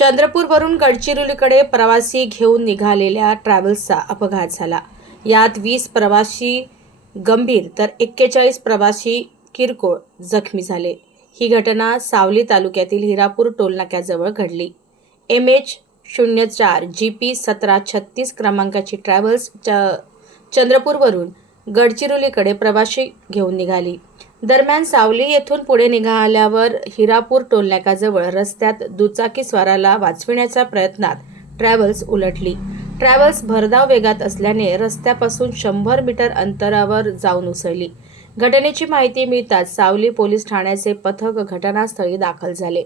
चंद्रपूरवरून गडचिरोलीकडे प्रवासी घेऊन निघालेल्या ट्रॅव्हल्सचा अपघात झाला. यात 20 प्रवासी गंभीर तर 41 प्रवासी किरकोळ जखमी झाले. ही घटना सावली तालुक्यातील हिरापूर टोलनाक्याजवळ घडली. MH04 GP 1736 क्रमांकाची ट्रॅव्हल्स चंद्रपूरवरून गडचिरोलीकडे प्रवासी घेऊन निघाली. दरम्यान सावली येथून पुढे निघाल्यावर हिरापूर टोलनाक्याजवळ रस्त्यात दुचाकीस्वाराला वाचविण्याच्या प्रयत्नात ट्रॅव्हल्स उलटली. ट्रॅव्हल्स भरधाव वेगात असल्याने रस्त्यापासून 100 मीटर अंतरावर जाऊन उसळली. घटनेची माहिती मिळताच सावली पोलीस ठाण्याचे पथक घटनास्थळी दाखल झाले.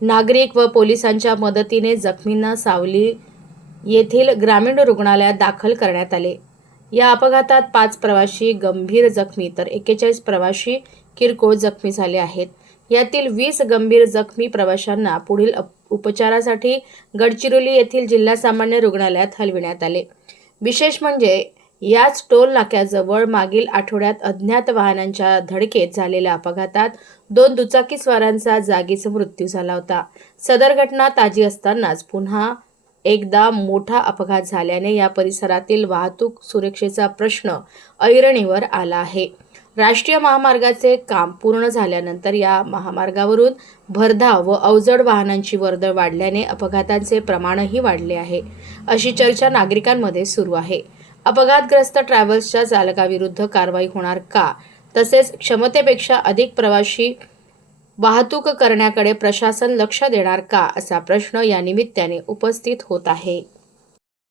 नागरिक व पोलिसांच्या मदतीने जखमींना सावली येथील ग्रामीण रुग्णालयात दाखल करण्यात आले. या अपघातात 5 प्रवासी गंभीर जखमी तर 41 प्रवासी किरकोळ जखमी झाले आहेत. यातील 20 गंभीर जखमी प्रवाशांना पुढील उपचारासाठी गडचिरोली येथील जिल्हा सामान्य रुग्णालयात हलविण्यात आले. विशेष म्हणजे याच टोल नाक्याजवळ मागील आठवड्यात अज्ञात वाहनांच्या धडकेत झालेल्या अपघातात 2 दुचाकीस्वारांचा जागीच मृत्यू झाला होता. सदर घटना ताजी असतानाच पुन्हा एकदा मोठा अपघात झाल्याने या परिसरातील वाहतूक सुरक्षेचा प्रश्न ऐरणीवर आला आहे. राष्ट्रीय महामार्गाचे काम पूर्ण झाल्यानंतर या महामार्गावरून भरधाव व अवजड वाहनांची वर्दळ वाढल्याने अपघातांचे प्रमाणही वाढले आहे, अशी चर्चा नागरिकांमध्ये सुरू आहे. अपघातग्रस्त ट्रॅव्हल्सच्या चालकाविरुद्ध कारवाई होणार का, तसेच क्षमतेपेक्षा अधिक प्रवासी वाहतूक करण्याकडे प्रशासन लक्ष देणार का, असा प्रश्न या निमित्ताने उपस्थित होत आहे.